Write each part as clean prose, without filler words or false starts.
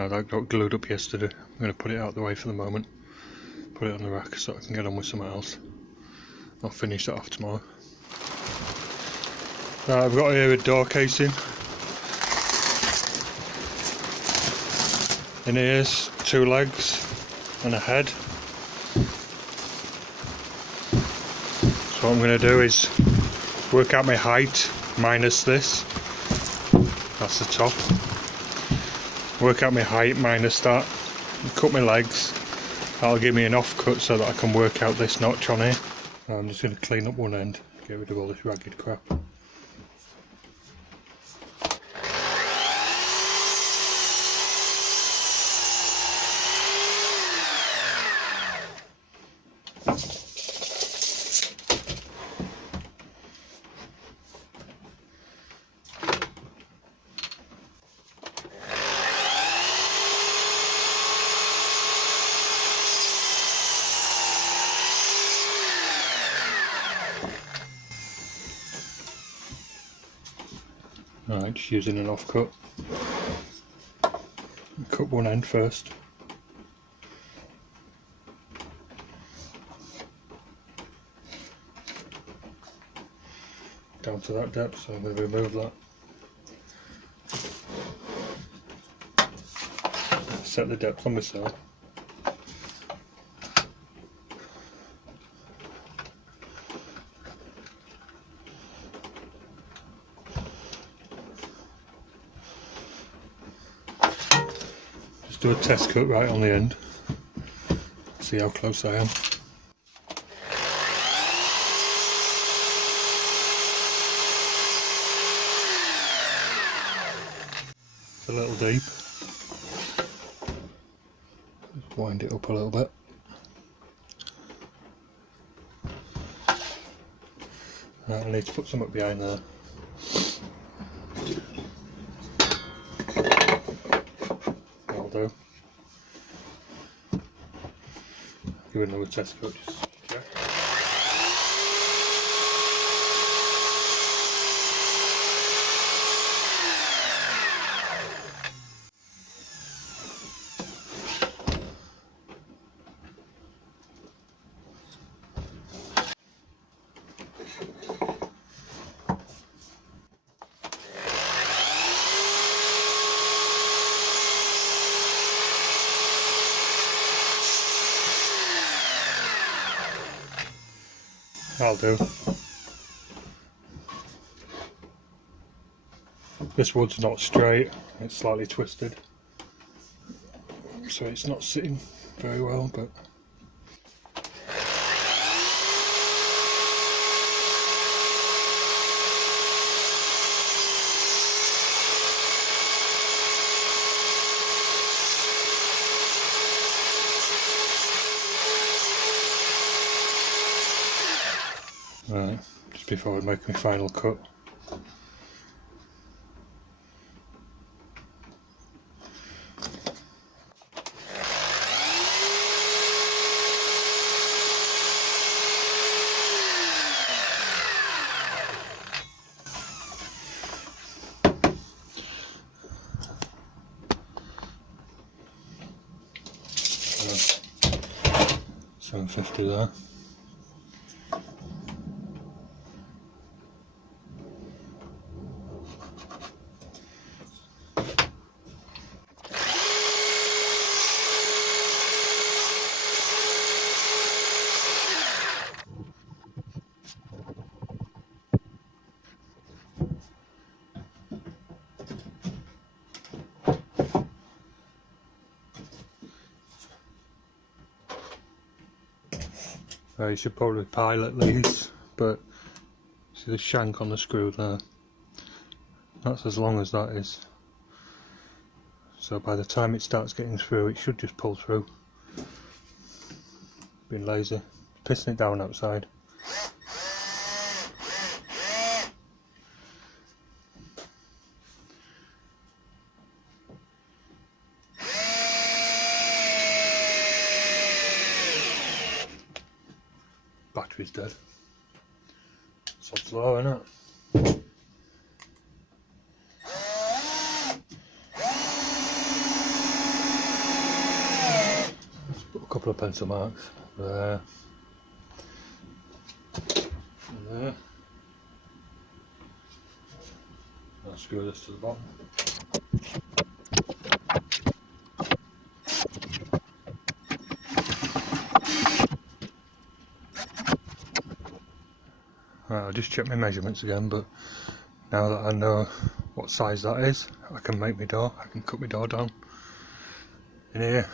Now that got glued up yesterday. I'm going to put it out of the way for the moment. Put it on the rack so I can get on with something else. I'll finish that off tomorrow. Right, I've got here a door casing. In here's 2 legs and a head. So what I'm going to do is work out my height minus this. That's the top. Work out my height minus that. Cut my legs. That'll give me an offcut so that I can work out this notch on here. I'm just going to clean up one end, get rid of all this ragged crap. Alright, just using an offcut. Cut one end first. Down to that depth, so I'm going to remove that. Set the depth on my saw. Do a test cut right on the end, see how close I am. It's a little deep. Just wind it up a little bit. Right, I need to put some up behind there. Do. Give it another test cut, just check. That'll do. This wood's not straight, it's slightly twisted, so it's not sitting very well, but right, just before I make my final cut. $750 there. You should probably pilot these, but see the shank on the screw there, that's as long as that is, so by the time it starts getting through it should just pull through. Being lazy, pissing it down outside. Battery's dead. Sod's low, innit? couple of pencil marks there and there. I'll screw this to the bottom. Right, I'll just check my measurements again, but now that I know what size that is, I can make my door. I can cut my door down in here.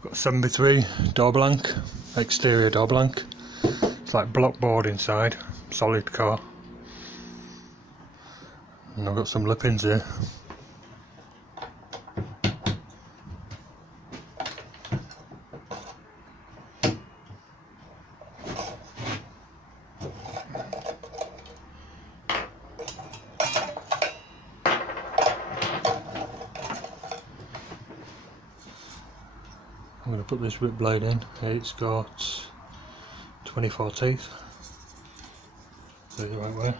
I've got a 7x3 door blank, exterior door blank. It's like block board inside, solid core. And I've got some lip ins here. I'm going to put this rip blade in. It's got 24 teeth. Do it the right way.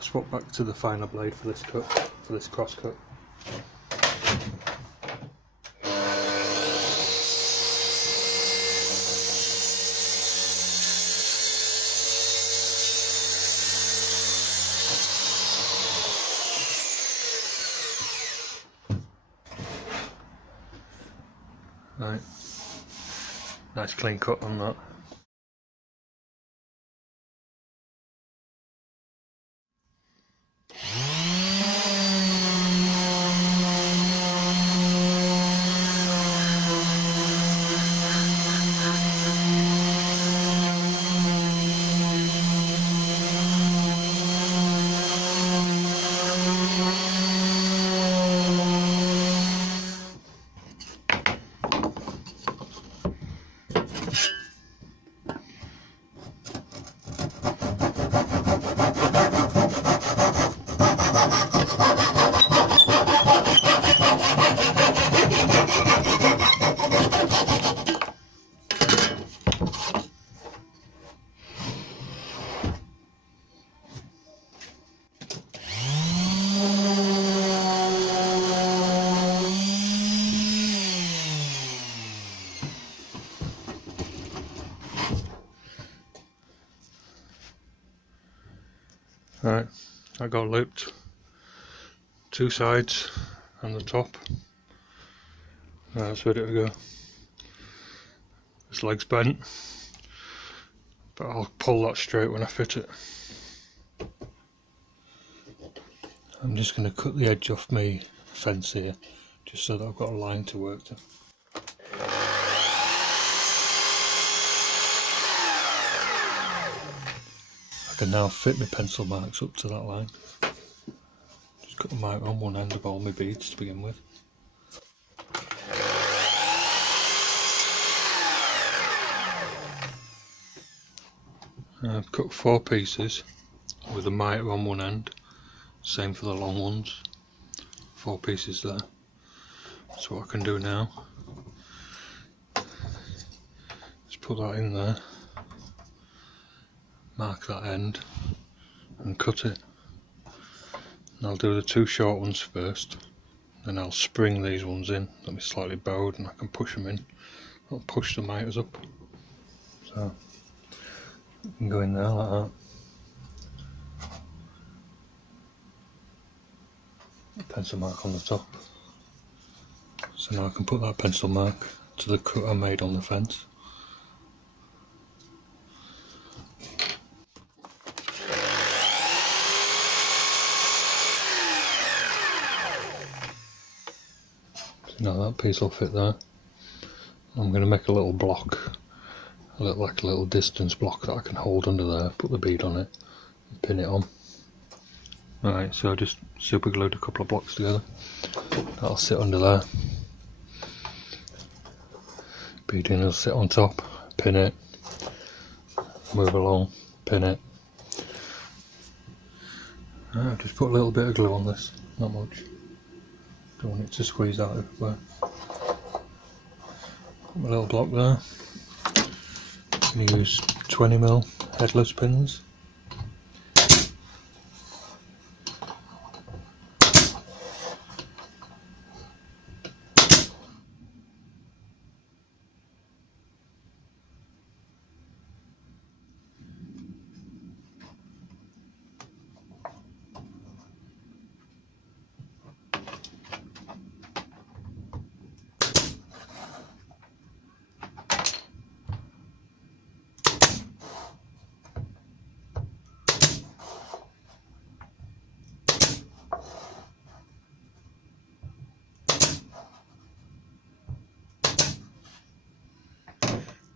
Swap back to the finer blade for this cut, for this cross cut. Right, nice clean cut on that. Right, I got looped two sides and the top. That's ready to go. This leg's bent, but I'll pull that straight when I fit it. I'm just going to cut the edge off my fence here, just so that I've got a line to work to. I can now fit my pencil marks up to that line. Just cut them out on one end of all my beads to begin with. I've cut 4 pieces with a mitre on one end, same for the long ones, 4 pieces there. So what I can do now is put that in there, mark that end and cut it. And I'll do the 2 short ones first, then I'll spring these ones in, they'll be slightly bowed and I can push them in. I'll push the mitres up. So you can go in there like that. Pencil mark on the top. So now I can put that pencil mark to the cut I made on the fence. So now that piece will fit there. I'm going to make a little block, like a little distance block that I can hold under there, put the bead on it, and pin it on. Right, so I just super glued a couple of blocks together. That'll sit under there. Beading will sit on top, pin it, move along, pin it. Right, I've just put a little bit of glue on this, not much. Don't want it to squeeze out everywhere. Put my little block there. I'm going to use 20mm headless pins.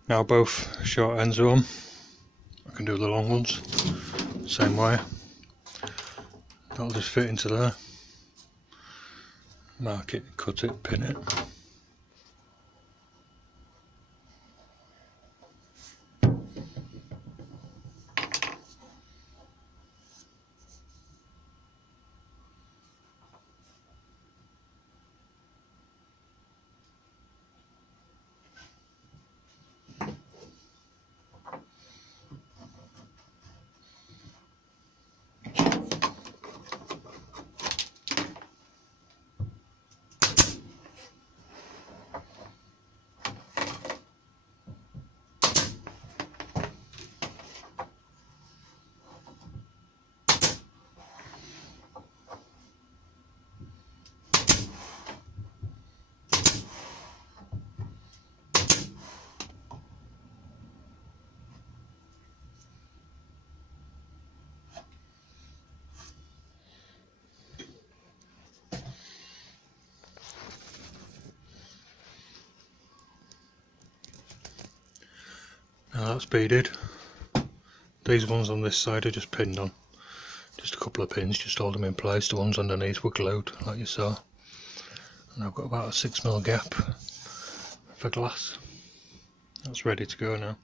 Now both short ends are on. I can do the long ones, same way. That'll just fit into there. Mark it, cut it, pin it. Now that's beaded. These ones on this side are just pinned on. Just a couple of pins, just hold them in place. The ones underneath were glued, like you saw. And I've got about a 6mm gap for glass. That's ready to go now.